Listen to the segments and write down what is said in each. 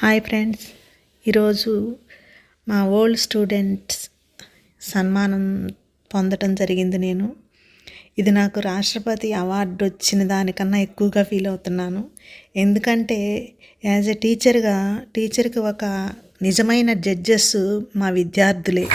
Hi friends, ఈరోజు మా old students సన్మానం పొందటం జరిగింది. ఇది నాకు రాష్ట్రపతి అవార్డు వచ్చిన దానికన్నా ఎక్కువగా ఫీల్ అవుతున్నాను. ఎందుకంటే యాజ్ ఎ టీచర్కి ఒక నిజమైన జడ్జెస్ మా విద్యార్థులే.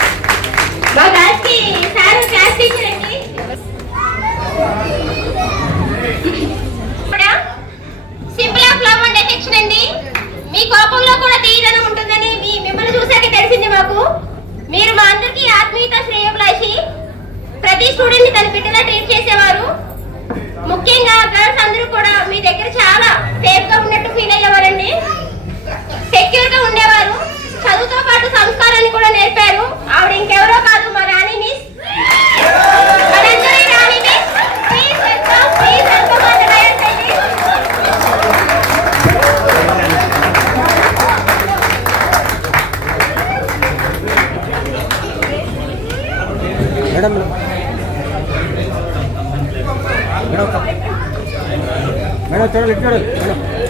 మీ కోపంలో కూడా తీయదనం ఉంటుందని మిమ్మల్ని చూసాక తెలిసింది మాకు. మీరు మా అందరికీ ఆత్మీయత శ్రేయోభిలాషి. ప్రతి స్టూడెంట్ ని తన బిడ్డలా ట్రీట్ చేసేవారు. ముఖ్యంగా గర్ల్స్ అందరూ కూడా మీ దగ్గర చాలా సేఫ్ గా ఉన్నట్టు ఫీల్ అయ్యేవారండి. సెక్యూర్ గా ఉండేవారు. చదువుతో పాటు సంస్కారాన్ని కూడా నేర్పారు. ఆవిడ ఇంకెవరో కాదు, మా రాణి మిస్.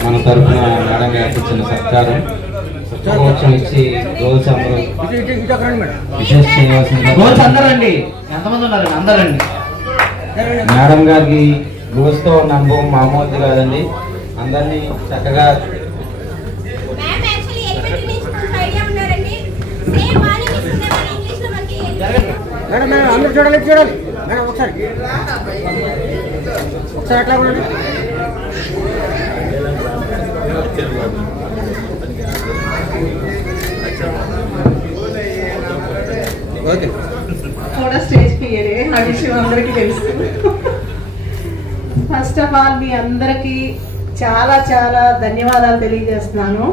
మన తరఫున మేడం గారికి ఇచ్చిన సత్కారం ఇచ్చి రోజు అందరూ విశేష చేయవలసింది. మేడం గారికి రోజుతో ఉన్న అనుభవం మామూలు కాదండి. అందరినీ చక్కగా అందరూ చూడాలి మేడం, ఒకసారి అట్లా కూడా స్టేజ్ ఫియరే, ఆ విషయం అందరికీ తెలుసు. ఫస్ట్ ఆఫ్ ఆల్ మీ అందరికీ చాలా చాలా ధన్యవాదాలు తెలియజేస్తున్నాను.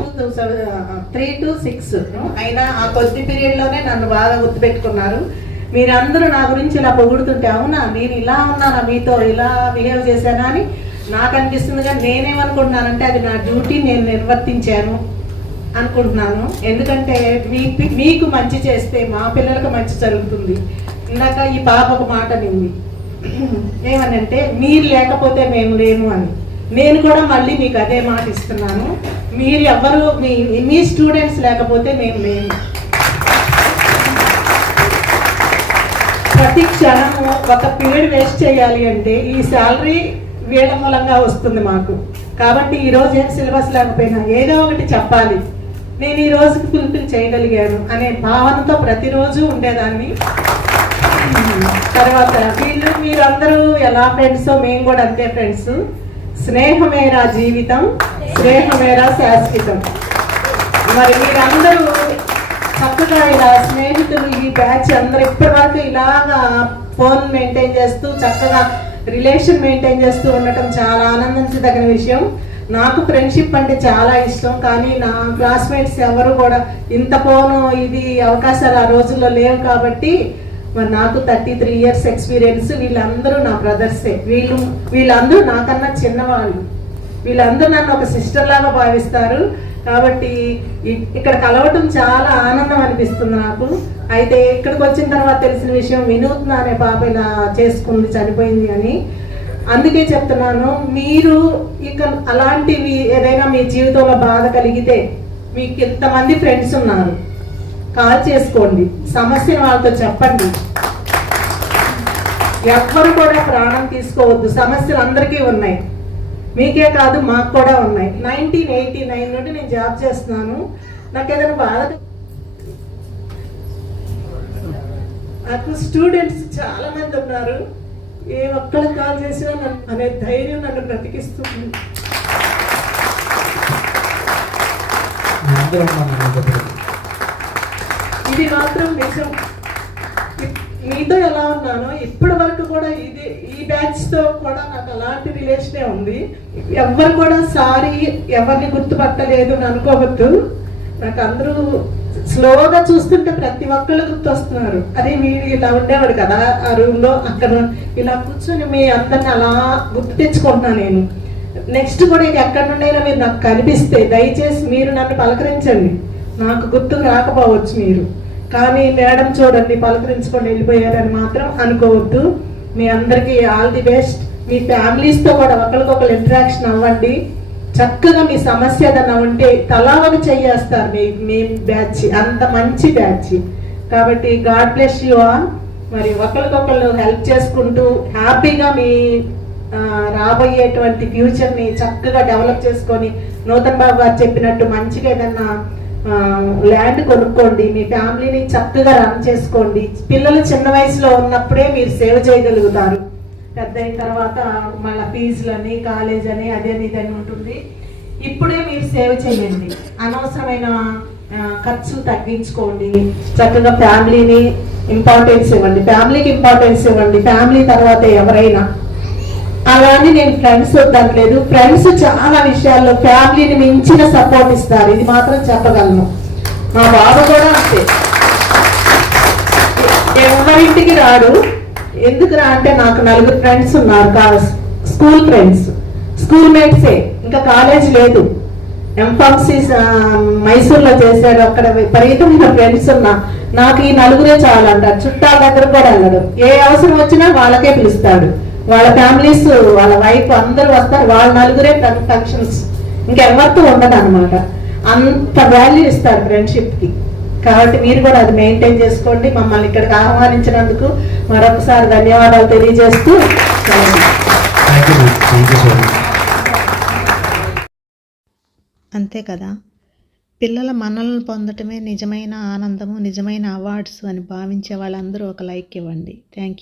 3 to 6 అయినా ఆ కొద్ది పీరియడ్లోనే నన్ను బాగా గుర్తుపెట్టుకున్నారు. మీరందరూ నా గురించి ఇలా పొగుడుతుంటే అవునా నేను ఇలా ఉన్నానా, మీతో ఇలా బిహేవ్ చేశానా అని నాకు అనిపిస్తుంది. కానీ నేనేమనుకుంటున్నానంటే అది నా డ్యూటీ, నేను నిర్వర్తించాను అనుకుంటున్నాను. ఎందుకంటే మీకు మంచి చేస్తే మా పిల్లలకు మంచి జరుగుతుంది. ఇందాక ఈ పాప ఒక మాట నింది, ఏమనంటే మీరు లేకపోతే మేము లేను అని. నేను కూడా మళ్ళీ మీకు అదే మాట ఇస్తున్నాను. మీరు ఎవరు మీ స్టూడెంట్స్ లేకపోతే మేము లేను. ప్రతి క్షణము ఒక పీరియడ్ వేస్ట్ చేయాలి అంటే ఈ శాలరీ వీళ్ళ మూలంగా వస్తుంది మాకు. కాబట్టి ఈరోజు ఏం సిలబస్ లేకపోయినా ఏదో ఒకటి చెప్పాలి, నేను ఈ రోజుకి ఫుల్ఫిల్ చేయగలిగాను అనే భావనతో ప్రతిరోజు ఉండేదాన్ని. తర్వాత మీరందరూ ఎలా ఫ్రెండ్సో మేము కూడా అంతే ఫ్రెండ్స్. స్నేహమేరా జీవితం, స్నేహమేరా శాశ్వతం. మరి మీరందరూ చక్కగా ఇలా స్నేహితులు ఈ బ్యాచ్ అందరూ ఇప్పటి వరకు ఇలాగా ఫోన్ మెయింటైన్ చేస్తూ చక్కగా రిలేషన్ మెయింటైన్ చేస్తూ ఉండటం చాలా ఆనందించదగిన విషయం. నాకు ఫ్రెండ్షిప్ అంటే చాలా ఇష్టం. కానీ నా క్లాస్మేట్స్ ఎవరు కూడా ఇంత ఫోను ఇది అవకాశాలు ఆ రోజుల్లో లేవు. కాబట్టి మరి నాకు 33 years ఎక్స్పీరియన్స్. వీళ్ళందరూ నా బ్రదర్సే. వీళ్ళందరూ నాకన్నా చిన్నవాళ్ళు. వీళ్ళందరూ నన్ను ఒక సిస్టర్ లాగా భావిస్తారు. కాబట్టి ఇక్కడ కలవటం చాలా ఆనందం అనిపిస్తుంది నాకు. అయితే ఇక్కడికి వచ్చిన తర్వాత తెలిసిన విషయం, వినూత్న అనే పాప ఇలా చేసుకుంది, చనిపోయింది అని. అందుకే చెప్తున్నాను, మీరు ఇక అలాంటివి ఏదైనా మీ జీవితంలో బాధ కలిగితే మీకు ఇంతమంది ఫ్రెండ్స్ ఉన్నారు, కాల్ చేసుకోండి, సమస్యను వాళ్ళతో చెప్పండి. ఎవ్వరు కూడా ప్రాణం తీసుకోవద్దు. సమస్యలు అందరికీ ఉన్నాయి, మీకే కాదు మాకు కూడా ఉన్నాయి. 1989 నుండి నేను జాబ్ చేస్తున్నాను. నాకు ఏదైనా బాధ, నాకు స్టూడెంట్స్ చాలా మంది ఉన్నారు. ఏ ఒక్కరికి కాల్ చేసినా నన్ను అనే ధైర్యం నన్ను బ్రతికిస్తుంది. ఇది మాత్రం నిజం. మీతో ఎలా ఉన్నానో ఇప్పటి వరకు కూడా ఈ బ్యాచ్ తో కూడా నాకు అలాంటి రిలేషనే ఉంది. ఎవరు కూడా సారీ ఎవరిని గుర్తుపట్టలేదు అని అనుకోవద్దు. నాకు అందరూ స్లోగా చూస్తుంటే ప్రతి ఒక్కళ్ళు గుర్తొస్తున్నారు. అదే మీరు ఇలా ఉండేవాడు కదా ఆ రూమ్ లో, అక్కడ ఇలా కూర్చొని మీ అందరిని అలా గుర్తు తెచ్చుకుంటున్నాను నేను. నెక్స్ట్ కూడా ఎక్కడి నుండైనా మీరు నాకు కనిపిస్తే దయచేసి మీరు నన్ను పలకరించండి. నాకు గుర్తుకు రాకపోవచ్చు మీరు, కానీ మేడం చూడండి పలకరించుకొని వెళ్ళిపోయారని మాత్రం అనుకోవద్దు. మీ అందరికీ ఆల్ ది బెస్ట్. మీ ఫ్యామిలీస్తో కూడా ఒకరికొకరు ఇంటరాక్షన్ అవ్వండి. చక్కగా మీ సమస్య ఏదన్నా ఉంటే తలా ఒక చెయ్యేస్తారు మీ బ్యాచ్, అంత మంచి బ్యాచ్. కాబట్టి గాడ్ బ్లెస్ యూ ఆల్. మరి ఒకరికొకళ్ళు హెల్ప్ చేసుకుంటూ హ్యాపీగా మీ రాబోయేటువంటి ఫ్యూచర్ని చక్కగా డెవలప్ చేసుకొని, నూతన్ బాబు గారు చెప్పినట్టు మంచిగా ఏదన్నా ల్యాండ్ కొనుక్కోండి, మీ ఫ్యామిలీని చక్కగా రన్ చేసుకోండి. పిల్లలు చిన్న వయసులో ఉన్నప్పుడే మీరు సేవ్ చేయగలుగుతారు. పెద్ద అయిన తర్వాత మళ్ళీ ఫీజులని, కాలేజ్ అని, అదని ఇదని ఉంటుంది. ఇప్పుడే మీరు సేవ్ చేయండి, అనవసరమైన ఖర్చు తగ్గించుకోండి. చక్కగా ఫ్యామిలీని ఇంపార్టెన్స్ ఇవ్వండి, ఫ్యామిలీకి ఇంపార్టెన్స్ ఇవ్వండి. ఫ్యామిలీ తర్వాత ఎవరైనా. అలానే నేను ఫ్రెండ్స్ వద్దట్లేదు, ఫ్రెండ్స్ చాలా విషయాల్లో ఫ్యామిలీని మించిన సపోర్ట్ ఇస్తారు, ఇది మాత్రం చెప్పగలను. మా బాబు కూడా అంతే, ఎవరింటికి రాడు. ఎందుకురా అంటే నాకు 4 ఫ్రెండ్స్ ఉన్నారు, స్కూల్ ఫ్రెండ్స్, స్కూల్ మేట్సే. ఇంకా కాలేజ్ లేదు, ఎంఫాసిస్ మైసూర్లో చేశాడు, అక్కడ విపరీతమైన ఫ్రెండ్స్ ఉన్నా. నాకు ఈ 4 చాలు అంటారు. చుట్టాల దగ్గర కూడా వెళ్ళడు, ఏ అవసరం వచ్చినా వాళ్ళకే పిలుస్తాడు. వాళ్ళ ఫ్యామిలీస్, వాళ్ళ వైఫ్ అందరూ వస్తారు, వాళ్ళ 4 ఫంక్షన్స్, ఇంకెవరితో ఉండదు అనమాట. అంత వాల్యూ ఇస్తారు ఫ్రెండ్షిప్కి. కాబట్టి మీరు కూడా అది మెయింటైన్ చేసుకోండి. మమ్మల్ని ఇక్కడికి ఆహ్వానించినందుకు మరొకసారి ధన్యవాదాలు తెలియజేస్తూ, అంతే కదా, పిల్లల మన్నలను పొందటమే నిజమైన ఆనందము, నిజమైన అవార్డ్స్ అని భావించే వాళ్ళందరూ ఒక లైక్ ఇవ్వండి. Thank you.